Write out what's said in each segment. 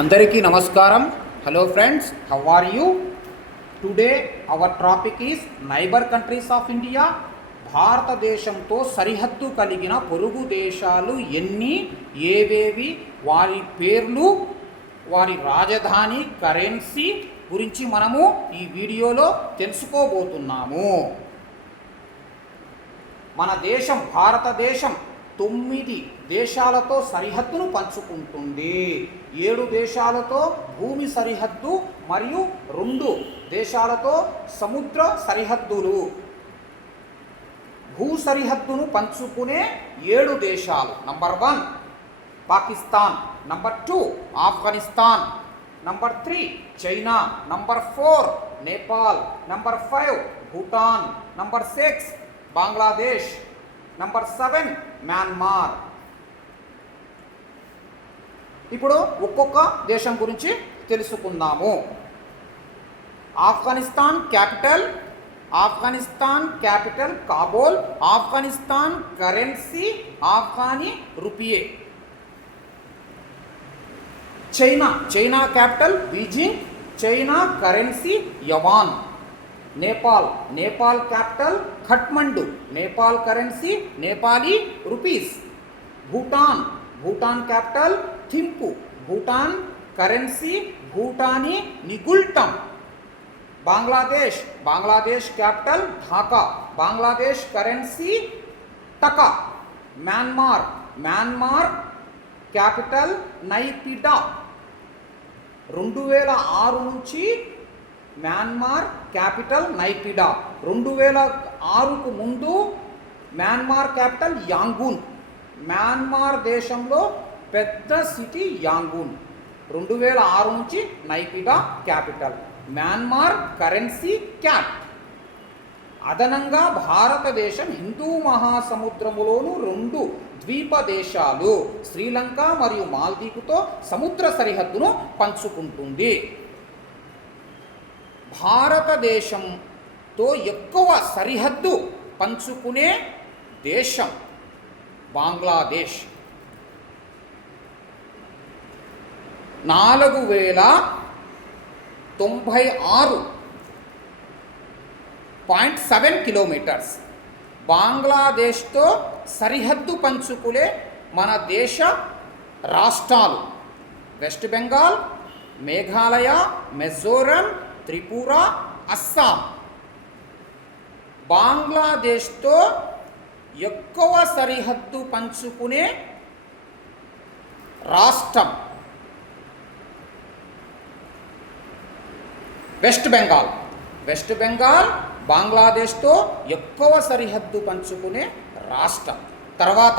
అందరికీ నమస్కారం. Hello friends, how are you? Today our topic is neighbour countries of India. భారతదేశంతో సరిహద్దు కలిగిన పొరుగు దేశాలు ఎన్ని, ఏవేవి, వారి పేర్లు, వారి రాజధాని, కరెన్సీ గురించి మనము ఈ వీడియోలో తెలుసుకోబోతున్నాము. మన దేశం భారతదేశం 9 దేశాలతో సరిహద్దును పంచుకుంటుంది. 7 దేశాలతో భూమి సరిహద్దు మరియు 2 దేశాలతో సముద్ర సరిహద్దులు. భూ సరిహద్దును పంచుకునే 7 దేశాలు: number 1 Pakistan, number 2 Afghanistan, number 3 China, number 4 Nepal, number 5 Bhutan, number 6 Bangladesh, number 7 Myanmar. ఇప్పుడు ఒక్కొక్క దేశం గురించి తెలుసుకుందాము. ఆఫ్ఘనిస్తాన్ క్యాపిటల్ కాబూల్. ఆఫ్ఘనిస్తాన్ కరెన్సీ ఆఫ్ఘానీ రూపియే. China capital Beijing. China currency yuan. Nepal capital Kathmandu. Nepal currency Nepali rupees. Bhutan capital Thimphu. Bhutan currency Bhutani ngultrum. Bangladesh capital Dhaka. Bangladesh currency taka. Myanmar capital Naypyidaw. 2006 నుంచి మ్యాన్మార్ క్యాపిటల్ నైపిడా. 2006కు ముందు మ్యాన్మార్ క్యాపిటల్ యాంగూన్. మ్యాన్మార్ దేశంలో పెద్ద సిటీ యాంగూన్. 2006 నుంచి నైపిడా క్యాపిటల్. Myanmar currency cat. అదనంగా భారతదేశం హిందూ మహాసముద్రములోను 2 ద్వీప దేశాలు శ్రీలంక మరియు మాల్దీవుతో సముద్ర సరిహద్దును పంచుకుంటుంది. భారతదేశంతో ఎక్కువ సరిహద్దు పంచుకునే దేశం బంగ్లాదేశ్. 4096.7 కిలోమీటర్స్. బంగ్లాదేశ్తో సరిహద్దు పంచుకునే మన దేశ రాష్ట్రాలు: వెస్ట్ బెంగాల్, మేఘాలయ, మిజోరం, త్రిపుర, అస్సాం. బంగ్లాదేశ్తో ఎక్కువ సరిహద్దు పంచుకునే రాష్ట్రం వెస్ట్ బెంగాల్ బంగ్లాదేశ్తో ఎక్కువ సరిహద్దు పంచుకునే రాష్ట్రం. తర్వాత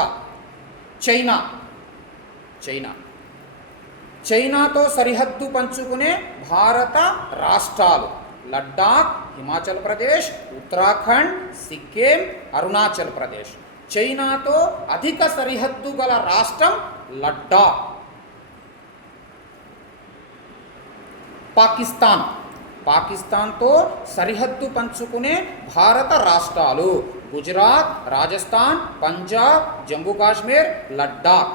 చైనాతో సరిహద్దు పంచుకునే భారత రాష్ట్రాలు: లడ్డాఖ్, హిమాచల్ ప్రదేశ్, ఉత్తరాఖండ్, సిక్కిం, అరుణాచల్ ప్రదేశ్. చైనాతో అధిక సరిహద్దు గల రాష్ట్రం లడ్డాఖ్. పాకిస్తాన్తో సరిహద్దు పంచుకునే భారత రాష్ట్రాలు: గుజరాత్, రాజస్థాన్, పంజాబ్, జమ్మూ కాశ్మీర్, లడ్డాఖ్.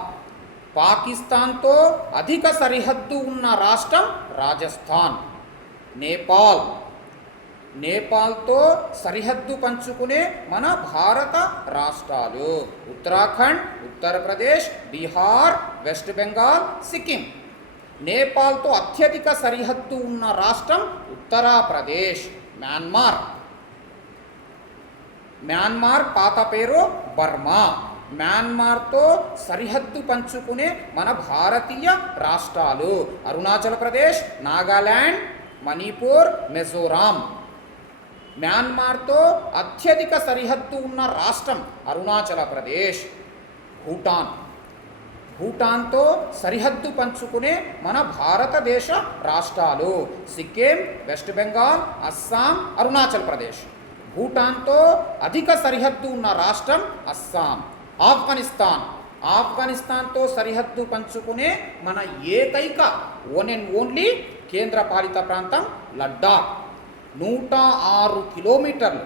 పాకిస్తాన్తో అధిక సరిహద్దు ఉన్న రాష్ట్రం రాజస్థాన్. నేపాల్తో సరిహద్దు పంచుకునే మన భారత రాష్ట్రాలు: ఉత్తరాఖండ్, ఉత్తరప్రదేశ్, బీహార్, వెస్ట్ బెంగాల్, సిక్కిం. నేపాల్తో అత్యధిక సరిహద్దు ఉన్న రాష్ట్రం ఉత్తరప్రదేశ్. మ్యాన్మార్ పాత పేరు బర్మా. మ్యాన్మార్తో సరిహద్దు పంచుకునే మన భారతీయ రాష్ట్రాలు: అరుణాచల్ ప్రదేశ్, నాగాలాండ్, మణిపూర్, మిజోరాం. మ్యాన్మార్తో అత్యధిక సరిహద్దు ఉన్న రాష్ట్రం అరుణాచల్ ప్రదేశ్. భూటాన్తో సరిహద్దు పంచుకునే మన భారతదేశ రాష్ట్రాలు: సిక్కిం, వెస్ట్ బెంగాల్, అస్సాం, అరుణాచల్ ప్రదేశ్. భూటాన్తో అధిక సరిహద్దు ఉన్న రాష్ట్రం అస్సాం. ఆఫ్ఘనిస్తాన్తో సరిహద్దు పంచుకునే మన ఏకైక ఓన్ అండ్ ఓన్లీ కేంద్రపాలిత ప్రాంతం లడ్డాఖ్. 106 కిలోమీటర్లు.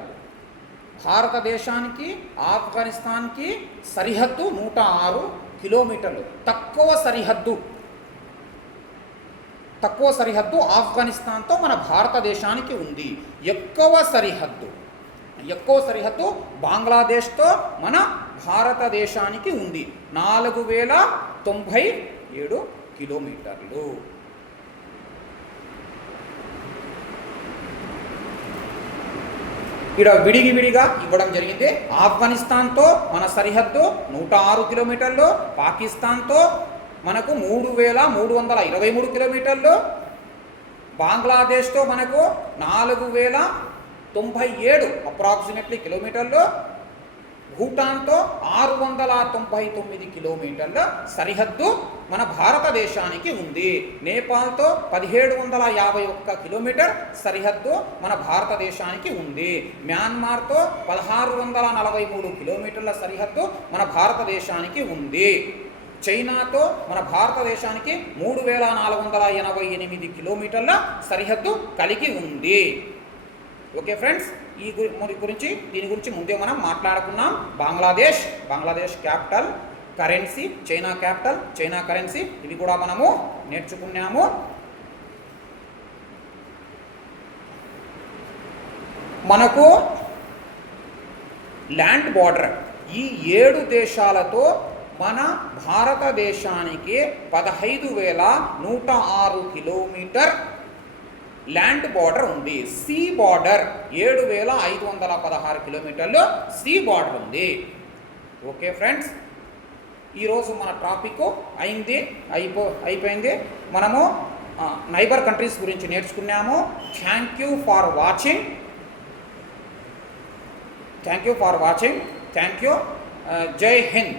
భారతదేశానికి ఆఫ్ఘనిస్తాన్కి సరిహద్దు 106 కిలోమీటర్లు. తక్కువ సరిహద్దు. తక్కువ సరిహద్దు ఆఫ్ఘనిస్తాన్తో మన భారతదేశానికి ఉంది. ఎక్కువ సరిహద్దు బంగ్లాదేశ్తో మన భారతదేశానికి ఉంది. 4097 కిలోమీటర్లు. ఇక్కడ విడిగా ఇవ్వడం జరిగింది. ఆఫ్ఘనిస్తాన్తో మన సరిహద్దు 106 కిలోమీటర్లు, పాకిస్తాన్తో మనకు 3323 కిలోమీటర్లు, బంగ్లాదేశ్తో మనకు 4097 అప్రాక్సిమేట్లీ కిలోమీటర్లు, భూటాన్తో 699 కిలోమీటర్ల సరిహద్దు మన భారతదేశానికి ఉంది. నేపాల్తో 1751 కిలోమీటర్ సరిహద్దు మన భారతదేశానికి ఉంది. మ్యాన్మార్తో 1643 కిలోమీటర్ల సరిహద్దు మన భారతదేశానికి ఉంది. చైనాతో మన భారతదేశానికి 3488 కిలోమీటర్ల సరిహద్దు కలిగి ఉంది. ఓకే ఫ్రెండ్స్, దీని గురించి ముందే మనం మాట్లాడుకున్నాం. Bangladesh capital, currency, China capital, China currency, ఇవి కూడా మనము నేర్చుకున్నాము. మనకు ల్యాండ్ బార్డర్ ఈ 7 దేశాలతో మన భారతదేశానికి 15,106 కిలోమీటర్ ల్యాండ్ బార్డర్ ఉంది. సీ బార్డర్ 7,516 కిలోమీటర్లు సీ బార్డర్ ఉంది. ఓకే ఫ్రెండ్స్, ఈరోజు మన టాపిక్ అయిపోయింది. మనము నైబర్ కంట్రీస్ గురించి నేర్చుకున్నాము. Thank you for watching. Thank you. జై హింద్.